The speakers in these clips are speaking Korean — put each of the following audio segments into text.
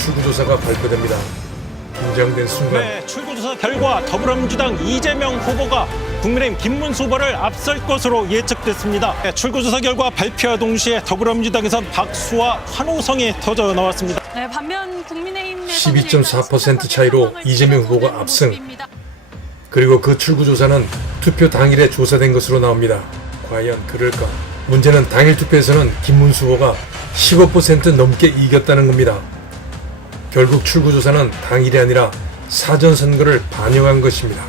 출구조사가 발표됩니다. 긴장된 순간 네, 출구조사 결과 더불어민주당 이재명 후보가 국민의힘 김문수 후보를 앞설 것으로 예측됐습니다. 네, 출구조사 결과 발표와 동시에 더불어민주당에선 박수와 환호성이 터져 나왔습니다. 네, 반면 국민의힘 12.4% 차이로 이재명 후보가 압승. 그리고 그 출구조사는 투표 당일에 조사된 것으로 나옵니다. 과연 그럴까? 문제는 당일 투표에서는 김문수 후보가 15% 넘게 이겼다는 겁니다. 결국 출구조사는 당일이 아니라 사전 선거를 반영한 것입니다.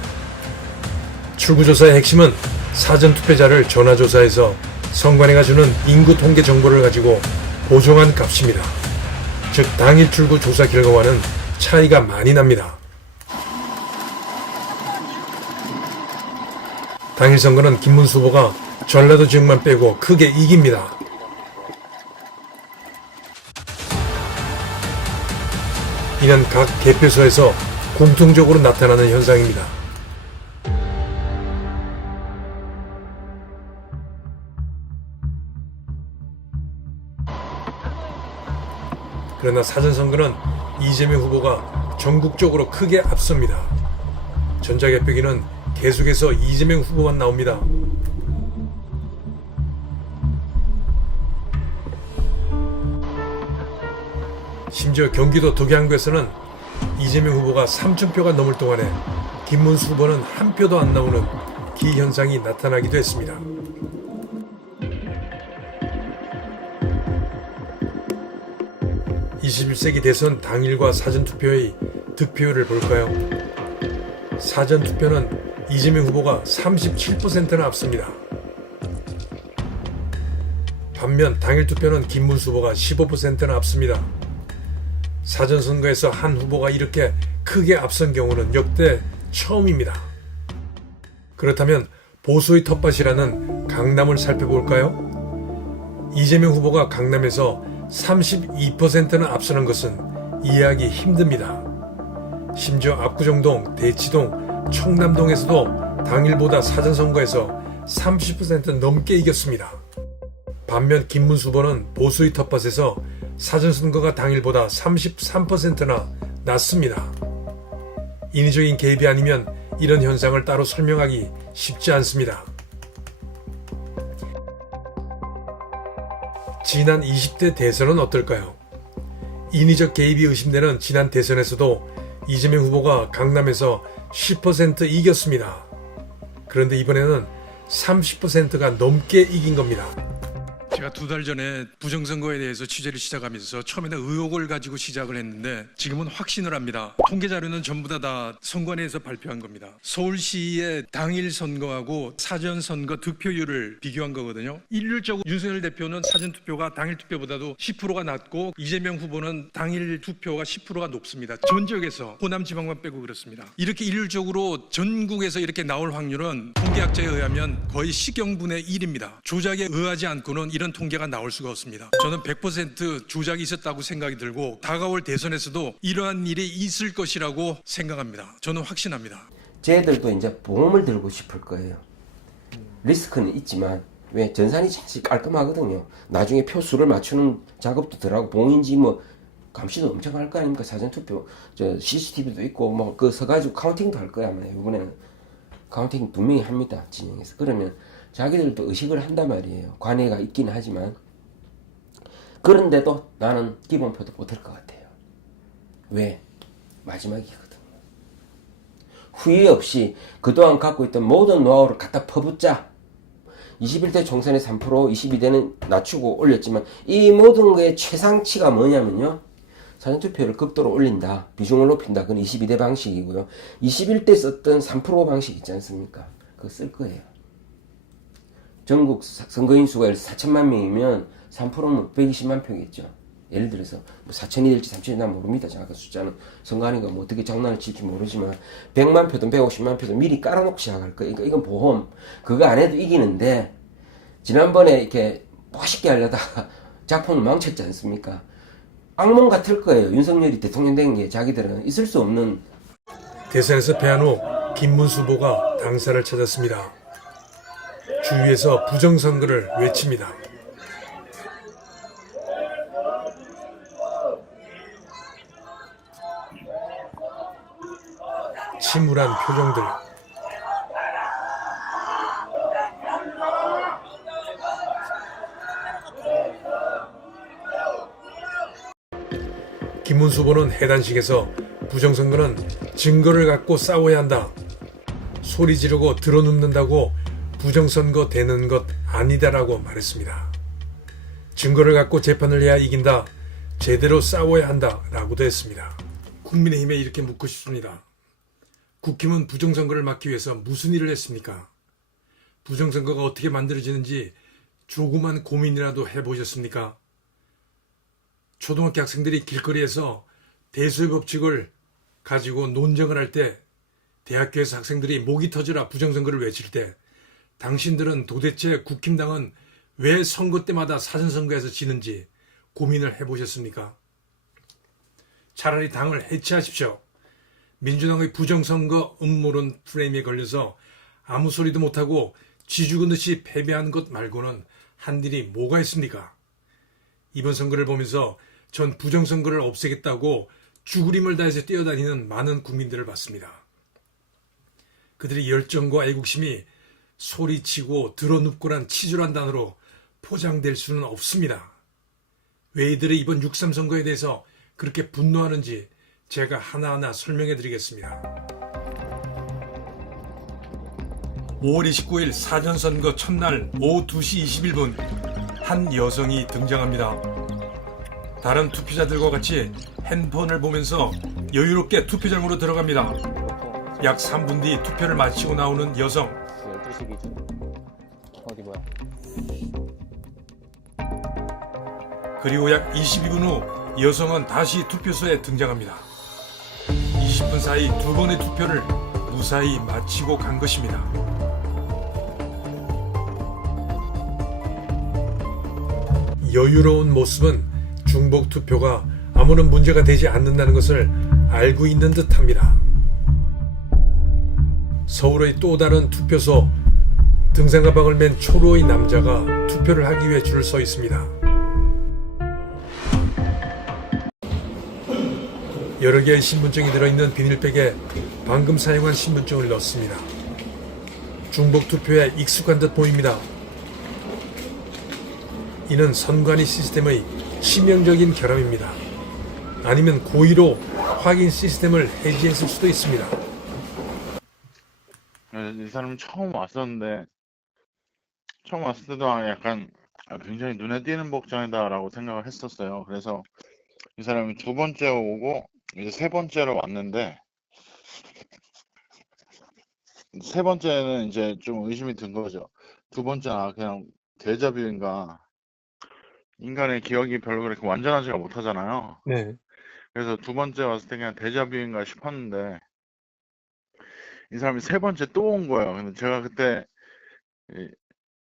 출구조사의 핵심은 사전 투표자를 전화조사해서 선관위가 주는 인구 통계 정보를 가지고 보정한 값입니다. 즉 당일 출구 조사 결과와는 차이가 많이 납니다. 당일 선거는 김문수 후보가 전라도 지역만 빼고 크게 이깁니다. 이는 각 개표소에서 공통적으로 나타나는 현상입니다. 그러나 사전선거는 이재명 후보가 전국적으로 크게 앞섭니다. 전자개표기는 계속해서 이재명 후보만 나옵니다. 심지어 경기도 덕양구에서는 이재명 후보가 3천표가 넘을 동안에 김문수 후보는 한 표도 안 나오는 기현상이 나타나기도 했습니다. (21세기) 대선 당일과 사전투표의 득표율을 볼까요? 사전투표는 이재명 후보가 37%나 앞섭니다. 반면 당일 투표는 김문수 후보가 15%나 앞섭니다. 사전선거에서 한 후보가 이렇게 크게 앞선 경우는 역대 처음입니다. 그렇다면 보수의 텃밭이라는 강남을 살펴볼까요? 이재명 후보가 강남에서 32%나 앞서는 것은 이해하기 힘듭니다. 심지어 압구정동, 대치동, 청남동에서도 당일보다 사전선거에서 30% 넘게 이겼습니다. 반면 김문수 후보는 보수의 텃밭에서 사전선거가 당일보다 33%나 낮습니다. 인위적인 개입이 아니면 이런 현상을 따로 설명하기 쉽지 않습니다. 지난 20대 대선은 어떨까요? 인위적 개입이 의심되는 지난 대선에서도 이재명 후보가 강남에서 10% 이겼습니다. 그런데 이번에는 30%가 넘게 이긴 겁니다. 제가 두 달 전에 부정선거에 대해서 취재를 시작하면서 처음에는 의혹을 가지고 시작을 했는데 지금은 확신을 합니다. 통계 자료는 전부 다, 다 선관위에서 발표한 겁니다. 서울시의 당일 선거하고 사전 선거 득표율을 비교한 거거든요. 일률적으로 윤석열 대표는 사전 투표가 당일 투표보다도 10%가 낮고 이재명 후보는 당일 투표가 10%가 높습니다. 전 지역에서 호남 지방만 빼고 그렇습니다. 이렇게 일률적으로 전국에서 이렇게 나올 확률은 통계학자에 의하면 거의 시경분의 1입니다. 조작에 의하지 않고는 이런 통계가 나올 수가 없습니다. 저는 100% 조작이 있었다고 생각이 들고 다가올 대선에서도 이러한 일이 있을 것이라고 생각합니다. 저는 확신합니다. 쟤들도 이제 보험을 들고 싶을 거예요. 리스크는 있지만 왜 전산이 사실 깔끔하거든요. 나중에 표수를 맞추는 작업도 들어가고 봉인지 뭐 감시도 엄청 할 거 아닙니까 사전 투표 저 CCTV도 있고 뭐그 서가지고 카운팅도 할 거야 아마 이번에는 카운팅 분명히 합니다 진영에서 그러면 자기들도 의식을 한단 말이에요. 관해가 있긴 하지만 그런데도 나는 기본표도 못할 것 같아요. 왜 마지막이거든. 후회 없이 그동안 갖고 있던 모든 노하우를 갖다 퍼붓자. 21대 총선에 3%, 22대는 낮추고 올렸지만 이 모든 거의 최상치가 뭐냐면요. 사전투표를 급도로 올린다. 비중을 높인다. 그건 22대 방식이고요. 21대 썼던 3% 방식 있지 않습니까? 그거 쓸 거예요. 전국 사- 선거인 수가 4천만 명이면 3%면 120만 표겠죠. 예를 들어서 뭐 4천이 될지 3천이 난 모릅니다. 정확한 숫자는 선거하니까 뭐 어떻게 장난을 칠지 모르지만 100만 표든 150만 표든 미리 깔아놓고 시작할 거예요. 그러니까 이건 보험. 그거 안 해도 이기는데 지난번에 이렇게 멋있게 하려다가 작품을 망쳤지 않습니까? 악몽 같을 거예요. 윤석열이 대통령 된 게 자기들은 있을 수 없는 대선에서 패한 후 김문수 후보가 당사를 찾았습니다. 주위에서 부정선거를 외칩니다. 침울한 표정들. 김문수 보는 해단식에서 부정선거는 증거를 갖고 싸워야 한다. 소리 지르고 드러눕는다고 부정선거 되는 것 아니다라고 말했습니다. 증거를 갖고 재판을 해야 이긴다. 제대로 싸워야 한다. 라고도 했습니다. 국민의힘에 이렇게 묻고 싶습니다. 국힘은 부정선거를 막기 위해서 무슨 일을 했습니까? 부정선거가 어떻게 만들어지는지 조그만 고민이라도 해보셨습니까? 초등학교 학생들이 길거리에서 대수의 법칙을 가지고 논쟁을 할 때 대학교에서 학생들이 목이 터지라 부정선거를 외칠 때 당신들은 도대체 국힘당은 왜 선거 때마다 사전선거에서 지는지 고민을 해보셨습니까? 차라리 당을 해체하십시오. 민주당의 부정선거 음모론 프레임에 걸려서 아무 소리도 못하고 쥐죽은 듯이 패배한 것 말고는 한 일이 뭐가 있습니까? 이번 선거를 보면서 전 부정선거를 없애겠다고 죽으림을 다해서 뛰어다니는 많은 국민들을 봤습니다. 그들의 열정과 애국심이 소리치고 드러눕고란 치졸한 단어로 포장될 수는 없습니다. 왜 이들의 이번 6.3 선거에 대해서 그렇게 분노하는지 제가 하나하나 설명해 드리겠습니다. 5월 29일 사전선거 첫날 오후 2시 21분 한 여성이 등장합니다. 다른 투표자들과 같이 핸드폰을 보면서 여유롭게 투표장으로 들어갑니다. 약 3분 뒤 투표를 마치고 나오는 여성. 12시 기준 어디 뭐야 그리고 약 22분 후 여성은 다시 투표소에 등장합니다. 20분 사이 두 번의 투표를 무사히 마치고 간 것입니다. 여유로운 모습은 중복 투표가 아무런 문제가 되지 않는다는 것을 알고 있는 듯합니다. 서울의 또 다른 투표소 등산 가방을 맨 초로의 남자가 투표를 하기 위해 줄을 서 있습니다. 여러 개의 신분증이 들어있는 비닐백에 방금 사용한 신분증을 넣습니다. 중복 투표에 익숙한 듯 보입니다. 이는 선관위 시스템의 치명적인 결함입니다. 아니면 고의로 확인 시스템을 해지했을 수도 있습니다. 네, 이 사람이 처음 왔었는데 처음 왔을 때도 아, 약간 아, 굉장히 눈에 띄는 복장이다라고 생각을 했었어요. 그래서 이 사람이 두 번째 오고 이제 세 번째로 왔는데 세 번째는 이제 좀 의심이 든 거죠. 두 번째는 아, 그냥 데자뷰인가 인간의 기억이 별로 그렇게 완전하지가 못하잖아요. 네. 그래서 두 번째 왔을 때 그냥 데자뷰인가 싶었는데 이 사람이 세 번째 또 온 거예요. 근데 제가 그때 이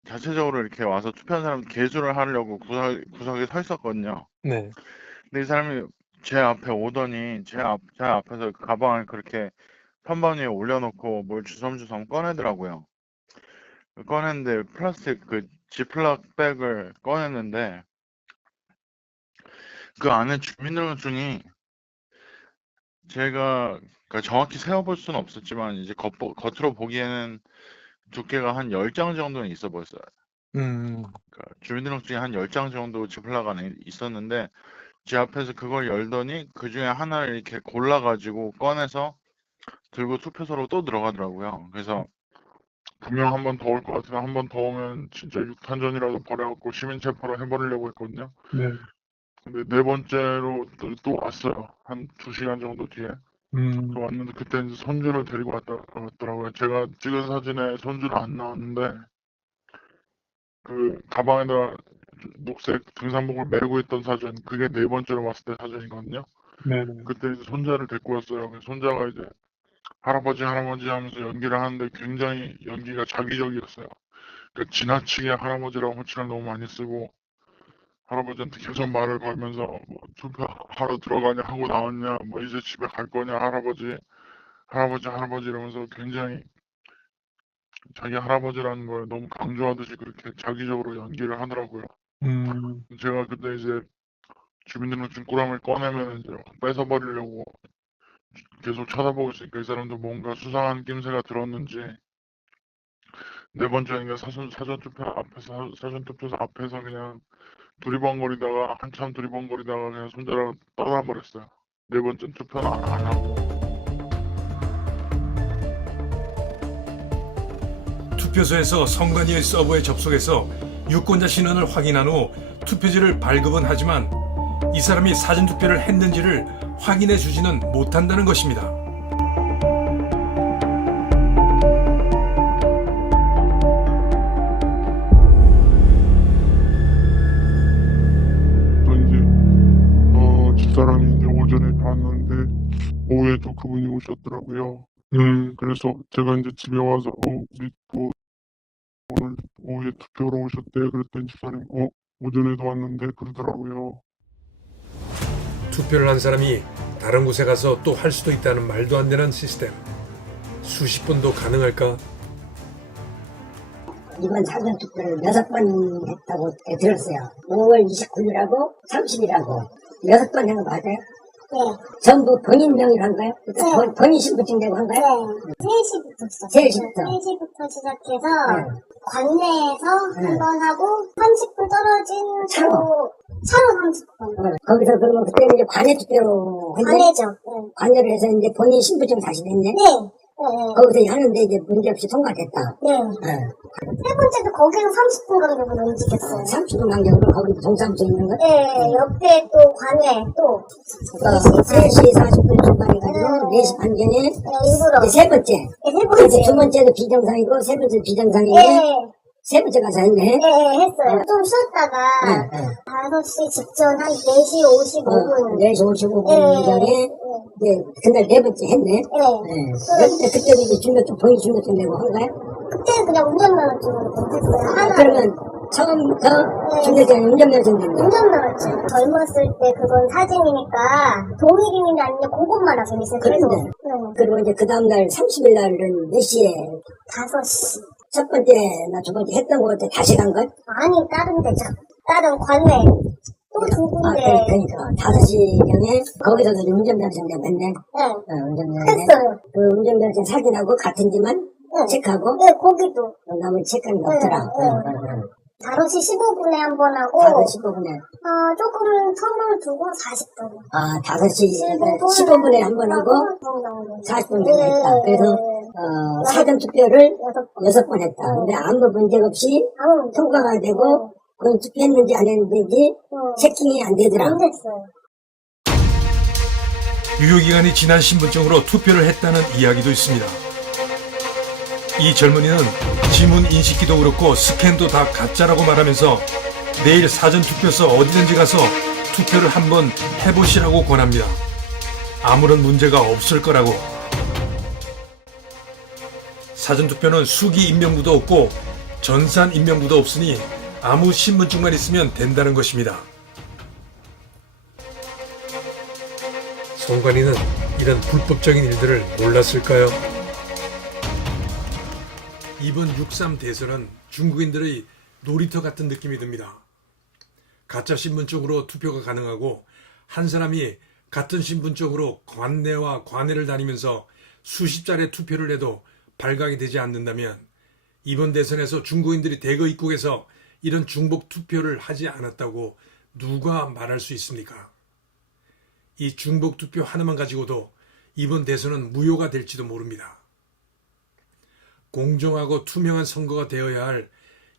자체적으로 이렇게 와서 투표한 사람 개수를 하려고 구석, 구석에 서 있었거든요. 네. 근데 이 사람이 제 앞에 오더니 제 앞, 제 앞에서 그 가방을 그렇게 선반 위에 올려놓고 뭘 주섬주섬 꺼내더라고요. 꺼냈는데 플라스틱 그 지플락 백을 꺼냈는데 그 안에 주민등록증이 제가 그러니까 정확히 세어볼 수는 없었지만 이제 겉, 겉으로 보기에는 두께가 한 10장 정도는 있어 보였어요. 음. 그러니까 주민등록증이 한 10장 정도 안에 있었는데 제 앞에서 그걸 열더니 그 중에 하나를 이렇게 골라가지고 꺼내서 들고 투표소로 또 들어가더라고요. 그래서 분명 한 번 더 올 것 같으면 한 번 더 오면 진짜 육탄전이라도 벌여갖고 시민 체포로 해버리려고 했거든요. 네. 근데 네 번째로 또, 또 왔어요. 한 두 시간 정도 뒤에. 음. 또 왔는데 그때 이제 손주를 데리고 왔다, 왔더라고요. 제가 찍은 사진에 손주는 안 나왔는데 그 가방에다 녹색 등산복을 메고 있던 사진 그게 네 번째로 왔을 때 사진이거든요. 네네. 그때 이제 손자를 데리고 왔어요. 손자가 이제 할아버지 할아버지 하면서 연기를 하는데 굉장히 연기가 자기적이었어요. 그러니까 지나치게 할아버지라고 호칭을 너무 많이 쓰고 할아버지한테 계속 말을 걸면서 뭐 투표하러 들어가냐 하고 나왔냐 뭐 이제 집에 갈 거냐 할아버지 할아버지 할아버지 이러면서 굉장히 자기 할아버지라는 걸 너무 강조하듯이 그렇게 자기적으로 연기를 하더라고요. 음. 제가 그때 이제 주민등록증 꾸러미를 꺼내면 이제 뺏어버리려고 계속 쳐다보고 있으니까 이 사람도 뭔가 수상한 낌새가 들었는지 네 번째는 사전 사전 투표 앞에서 사전 투표소 앞에서 그냥 두리번거리다가 한참 두리번거리다가 그냥 손자랑 떠나버렸어요. 네 번째 투표는 안, 안 하고. 투표소에서 선관위의 서버에 접속해서 유권자 신원을 확인한 후 투표지를 발급은 하지만 이 사람이 사전 투표를 했는지를 확인해 주지는 못한다는 것입니다. 또 그분이 오셨더라고요. 음 그래서 제가 이제 집에 와서 어 믿고 오늘 오후에 투표로 오셨대 그랬더니 집사람이 어 오전에도 왔는데 그러더라고요. 투표를 한 사람이 다른 곳에 가서 또 할 수도 있다는 말도 안 되는 시스템. 수십 번도 가능할까? 이번 사전 투표를 여섯 번 했다고 들었어요. 5월 29일하고 30일하고 여섯 번 한 거 맞아요? 네. 전부 본인 명의로 한 거예요? 그러니까 본, 본인 신분증 내고 한 거예요? 네. 3시부터 시작. 3시부터. 3시부터 시작해서 네. 관내에서 네. 한 번 하고 30분 떨어진 차로. 또 차로 30분. 어, 거기서 그러면 그때는 이제 관외 투표로 관내죠. 네. 관외로 해서 이제 본인 신분증 다시 냈네? 네. 네. 거기서 하는데 이제 문제없이 통과됐다. 네. 어. 세 번째도 거기는 30분 간격으로 움직였어요. 30분 간격으로 거기도 동사무소 있는 거? 네. 옆에 또 관내 또 어, 3시 40분 출발해가지고 4시 반경에 네, 일부러. 이제 세 번째. 네, 세 번째. 두 번째도 비정상이고 세 번째 비정상인데 네. 세 번째 가서 했네. 네, 했어요. 좀 쉬었다가 응, 응. 5시 직전 한 4시 어, 55분. 4시 55분 네. 전에 이제 그날 네 번째 했네. 네. 네. 그때 그때도 이제 중교통 본인 중교통 내고 한 거야? 그때는 그냥 운전면허증으로 했어요. 하나. 그러면 처음부터 중교통에 운전면허증 냈네. 운전면허증. 젊었을 때 그건 사진이니까 동일인이 아니면 그것만. 계속. 그런데. 네. 그리고 이제 그 다음 날 30일 날은 몇 시에 5시. 첫 번째나 두 번째 했던 거 같아 다시 간 거? 아니, 다른 데죠. 다른 관내. 또두 아, 군데. 그, 그러니까 5시경에 거기서도 운전면허증 냈네. 네. 어, 운전면허증. 했어요. 그 운전면허증 사진하고 같은 지만 네. 체크하고 네, 거기도. 어, 나머지 체크하는 게 없더라. 네, 네. 5시 15분에 한 번 하고, 5시 15분에. 어, 조금 텀을 두고 40분. 아, 5시 15분. 15분에 한 번 하고 40분 정도 했다. 그래서 어, 사전 투표를 여섯 번. 했다. 근데 아무 문제 없이 아무 문제 통과가 되고 그건 투표했는지 안 했는지 어, 체킹이 안 되더라. 안 됐어요. 유효기간이 지난 신분증으로 투표를 했다는 이야기도 있습니다. 이 젊은이는 지문 인식기도 그렇고 스캔도 다 가짜라고 말하면서 내일 사전투표소 어디든지 가서 투표를 한번 해보시라고 권합니다. 아무런 문제가 없을 거라고. 사전투표는 수기 인명부도 없고 전산 인명부도 없으니 아무 신분증만 있으면 된다는 것입니다. 선관위는 이런 불법적인 일들을 몰랐을까요? 이번 6.3 대선은 중국인들의 놀이터 같은 느낌이 듭니다. 가짜 신분증으로 투표가 가능하고 한 사람이 같은 신분증으로 관내와 관외를 다니면서 수십 차례 투표를 해도 발각이 되지 않는다면 이번 대선에서 중국인들이 대거 입국해서 이런 중복 투표를 하지 않았다고 누가 말할 수 있습니까? 이 중복 투표 하나만 가지고도 이번 대선은 무효가 될지도 모릅니다. 공정하고 투명한 선거가 되어야 할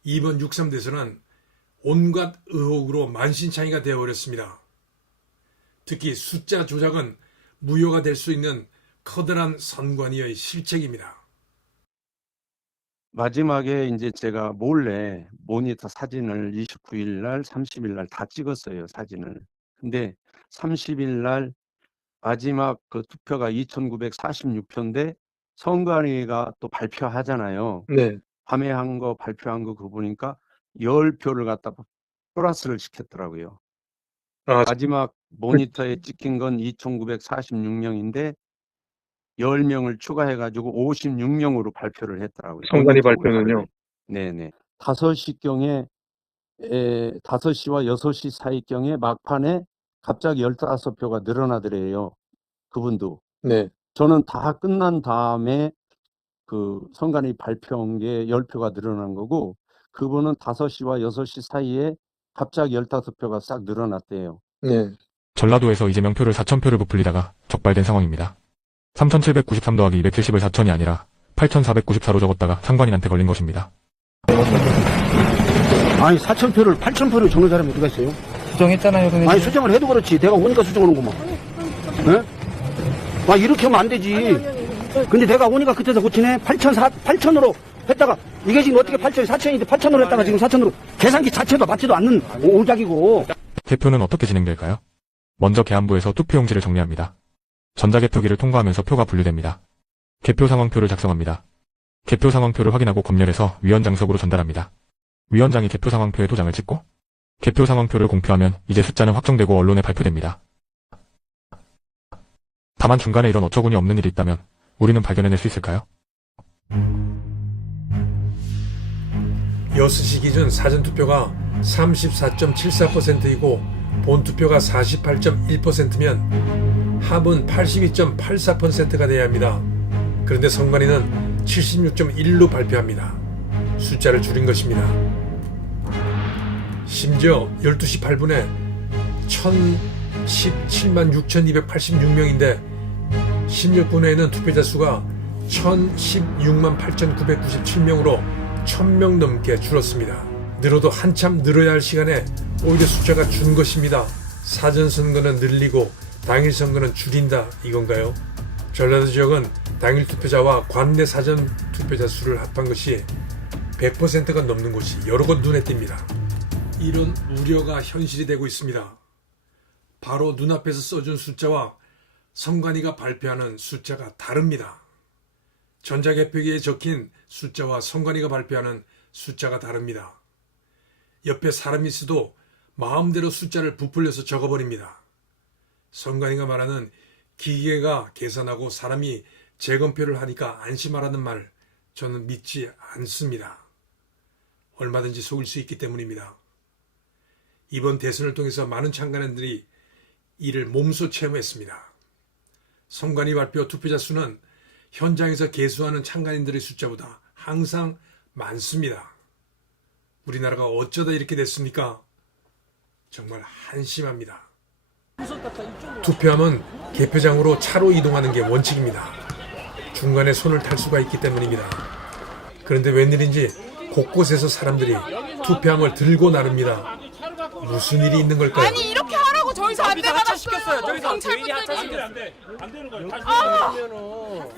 이번 6.3 대선은 온갖 의혹으로 만신창이가 되어버렸습니다. 특히 숫자 조작은 무효가 될 수 있는 커다란 선관위의 실책입니다. 마지막에 이제 제가 몰래 모니터 사진을 29일 날, 30일 날 다 찍었어요, 사진을. 근데 30일 날 마지막 그 투표가 2,946표인데 선관위가 또 발표하잖아요. 네. 밤에 한거 발표한 거 그거 보니까 10표를 갖다 플러스를 시켰더라고요. 아, 마지막 모니터에 찍힌 건 2,946명인데 10명을 추가해 가지고 56명으로 발표를 했더라고요. 선관위 발표는요? 다르게. 네네. 5시경에 에 5시와 6시 사이경에 막판에 갑자기 15표가 늘어나더래요. 그분도. 네. 저는 다 끝난 다음에 그 선관위 발표한 게 10표가 늘어난 거고 그분은 5시와 6시 사이에 갑자기 15표가 싹 늘어났대요. 네. 전라도에서 이재명 표를 4,000표를 부풀리다가 적발된 상황입니다. 3,793 더하기 270을 4,000이 아니라 8,494로 적었다가 상관인한테 걸린 것입니다. 아니 4천 표를 8천 표를 적는 사람이 어디가 있어요? 수정했잖아요, 선생님. 아니 수정을 해도 그렇지 내가 오니까 수정하는 거만 예? 아 이렇게 하면 안 되지 근데 내가 오니까 그때서 고치네 8천 4 8천으로 했다가 이게 지금 어떻게 8천 4천인데 8천으로 했다가 지금 4천으로 계산기 자체도 맞지도 않는 오- 오작이고 개표는 어떻게 진행될까요? 먼저 계안부에서 투표용지를 정리합니다. 전자개표기를 통과하면서 표가 분류됩니다. 개표 상황표를 작성합니다. 개표 상황표를 확인하고 검열해서 위원장석으로 전달합니다. 위원장이 개표 상황표에 도장을 찍고 개표 상황표를 공표하면 이제 숫자는 확정되고 언론에 발표됩니다. 다만 중간에 이런 어처구니 없는 일이 있다면 우리는 발견해낼 수 있을까요? 6시 기준 사전투표가 34.74%이고 본투표가 48.1%면 합은 82.84%가 돼야 합니다. 그런데 선관위는 76.1로 발표합니다. 숫자를 줄인 것입니다. 심지어 12시 8분에 1017만 6,286명인데 16분 후에는 투표자 수가 1016만 8,997명으로 1000명 넘게 줄었습니다. 늘어도 한참 늘어야 할 시간에 오히려 숫자가 준 것입니다. 사전 선거는 늘리고 당일 선거는 줄인다 이건가요? 전라도 지역은 당일 투표자와 관내 사전 투표자 수를 합한 것이 100%가 넘는 곳이 여러 곳 눈에 띕니다. 이런 우려가 현실이 되고 있습니다. 바로 눈앞에서 써준 숫자와 선관위가 발표하는 숫자가 다릅니다. 전자개표기에 적힌 숫자와 선관위가 발표하는 숫자가 다릅니다. 옆에 사람이 있어도 마음대로 숫자를 부풀려서 적어버립니다. 선관위가 말하는 기계가 계산하고 사람이 재검표를 하니까 안심하라는 말 저는 믿지 않습니다. 얼마든지 속일 수 있기 때문입니다. 이번 대선을 통해서 많은 참가인들이 이를 몸소 체험했습니다. 선관위 발표 투표자 수는 현장에서 개수하는 참가인들의 숫자보다 항상 많습니다. 우리나라가 어쩌다 이렇게 됐습니까? 정말 한심합니다. 투표함은 개표장으로 차로 이동하는 게 원칙입니다. 중간에 손을 탈 수가 있기 때문입니다. 그런데 웬일인지 곳곳에서 사람들이 투표함을 들고 나릅니다. 무슨 일이 있는 걸까요? 아니 이렇게 저희서 안내 받았어요. 경찰분들이.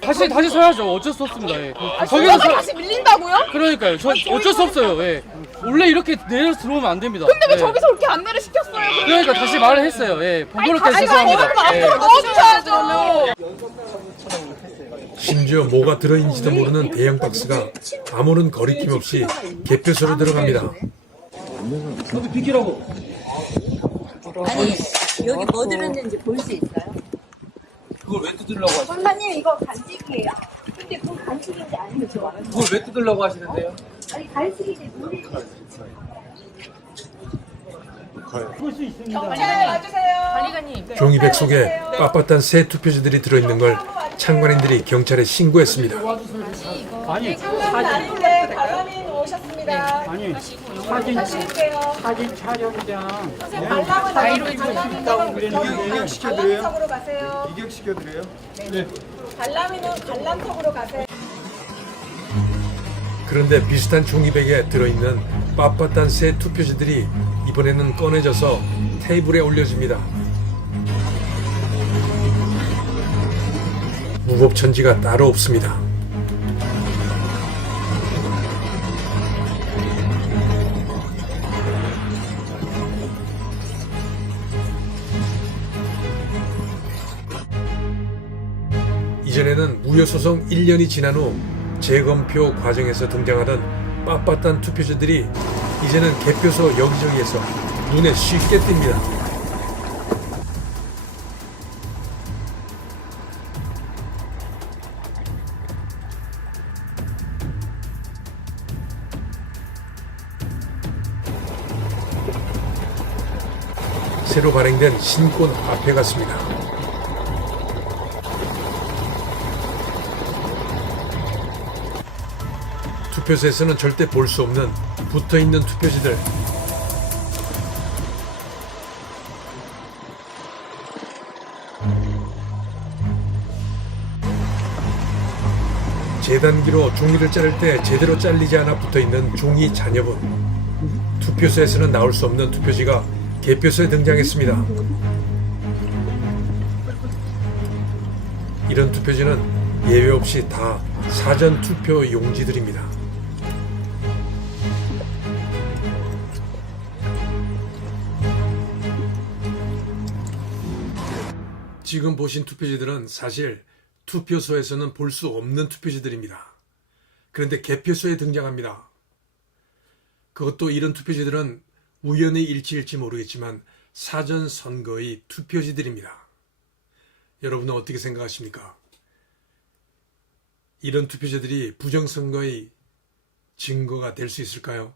다시, 다시 서야죠. 어쩔 수 없습니다. 예. 아, 저기서 저기서 서, 다시 밀린다고요? 그러니까요. 저 어쩔 수 없어요. 예. 원래 이렇게 내려 들어오면 안 됩니다. 근데 왜 예. 저기서 그렇게 안내를 시켰어요? 그러니까 다시 말을 했어요. 예. 번거롭게 아니, 죄송합니다. 예. 앞으로 넣어주셔야죠. 심지어 뭐가 들어있는지도 모르는 대형 박스가 아무런 거리낌 없이 개표소로 들어갑니다. 아니 여기 뭐 들었는지 볼 수 있어요? 그걸 왜 뜯으려고 하시 선생님 이거 간직이에요. 근데 그 간직인지 아닌지 저 알아요. 그걸 왜 뜯으려고 하시는데요? 아니 간직인지 모르겠어요. 경찰 와주세요. 관리관님. 종이 백 속에 빳빳한 새 투표지들이 들어있는 걸 참관인들이 경찰에 신고했습니다. 아니, 상담은 아닌데 관람인 오셨습니다. 아니. 사진. 사진 촬영장. 선생님 관람은 아니고 관람석으로 가세요. 이격시켜드려요? 네. 관람인은 관람석으로 가세요. 그런데 비슷한 종이백에 들어있는 빳빳한 새 투표지들이 이번에는 꺼내져서 테이블에 올려집니다. 무법천지가 따로 없습니다. 무효소송 1년이 지난 후 재검표 과정에서 등장하던 빳빳한 투표지들이 이제는 개표소 여기저기에서 눈에 쉽게 띕니다. 새로 발행된 신권 화폐 같습니다. 투표소에서는 절대 볼 수 없는 붙어 있는 투표지들. 재단기로 종이를 자를 때 제대로 잘리지 않아 붙어 있는 종이 잔여분. 투표소에서는 나올 수 없는 투표지가 개표소에 등장했습니다. 이런 투표지는 예외 없이 다 사전 투표 용지들입니다. 지금 보신 투표지들은 사실 투표소에서는 볼 수 없는 투표지들입니다. 그런데 개표소에 등장합니다. 그것도 이런 투표지들은 우연의 일치일지 모르겠지만 사전 선거의 투표지들입니다. 여러분은 어떻게 생각하십니까? 이런 투표지들이 부정선거의 증거가 될 수 있을까요?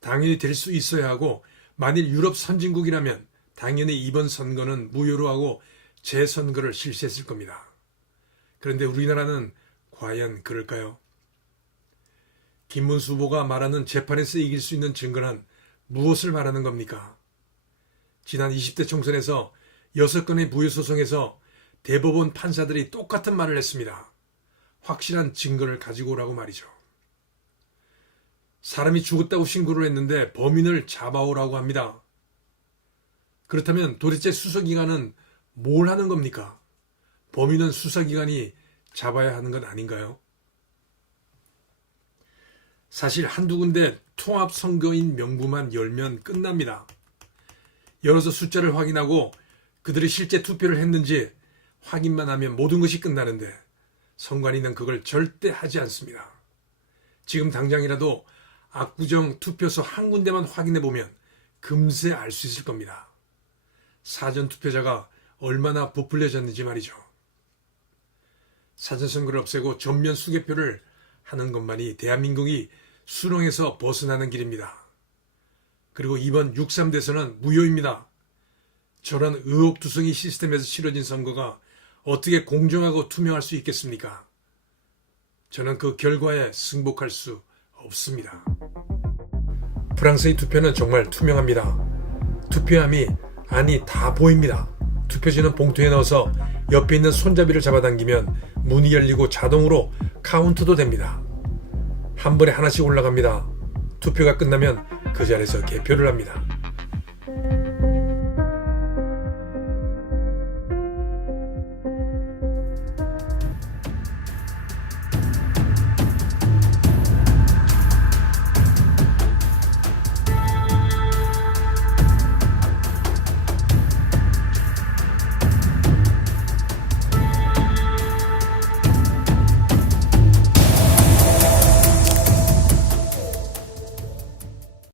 당연히 될 수 있어야 하고 만일 유럽 선진국이라면 당연히 이번 선거는 무효로 하고 재선거를 실시했을 겁니다. 그런데 우리나라는 과연 그럴까요? 김문수 후보가 말하는 재판에서 이길 수 있는 증거는 무엇을 말하는 겁니까? 지난 20대 총선에서 6건의 무효소송에서 대법원 판사들이 똑같은 말을 했습니다. 확실한 증거를 가지고 오라고 말이죠. 사람이 죽었다고 신고를 했는데 범인을 잡아오라고 합니다. 그렇다면 도대체 수사기관은 뭘 하는 겁니까? 범인은 수사기관이 잡아야 하는 것 아닌가요? 사실 한두 군데 통합 선거인 명부만 열면 끝납니다. 열어서 숫자를 확인하고 그들이 실제 투표를 했는지 확인만 하면 모든 것이 끝나는데 선관위는 그걸 절대 하지 않습니다. 지금 당장이라도 압구정 투표소 한 군데만 확인해 보면 금세 알 수 있을 겁니다. 사전 투표자가 얼마나 부풀려졌는지 말이죠. 사전선거를 없애고 전면 수개표를 하는 것만이 대한민국이 수렁에서 벗어나는 길입니다. 그리고 이번 6.3 대선은 무효입니다. 저런 의혹투성이 시스템에서 치러진 선거가 어떻게 공정하고 투명할 수 있겠습니까? 저는 그 결과에 승복할 수 없습니다. 프랑스의 투표는 정말 투명합니다. 투표함이 아니 다 보입니다. 투표지는 봉투에 넣어서 옆에 있는 손잡이를 잡아당기면 문이 열리고 자동으로 카운트도 됩니다. 한 번에 하나씩 올라갑니다. 투표가 끝나면 그 자리에서 개표를 합니다.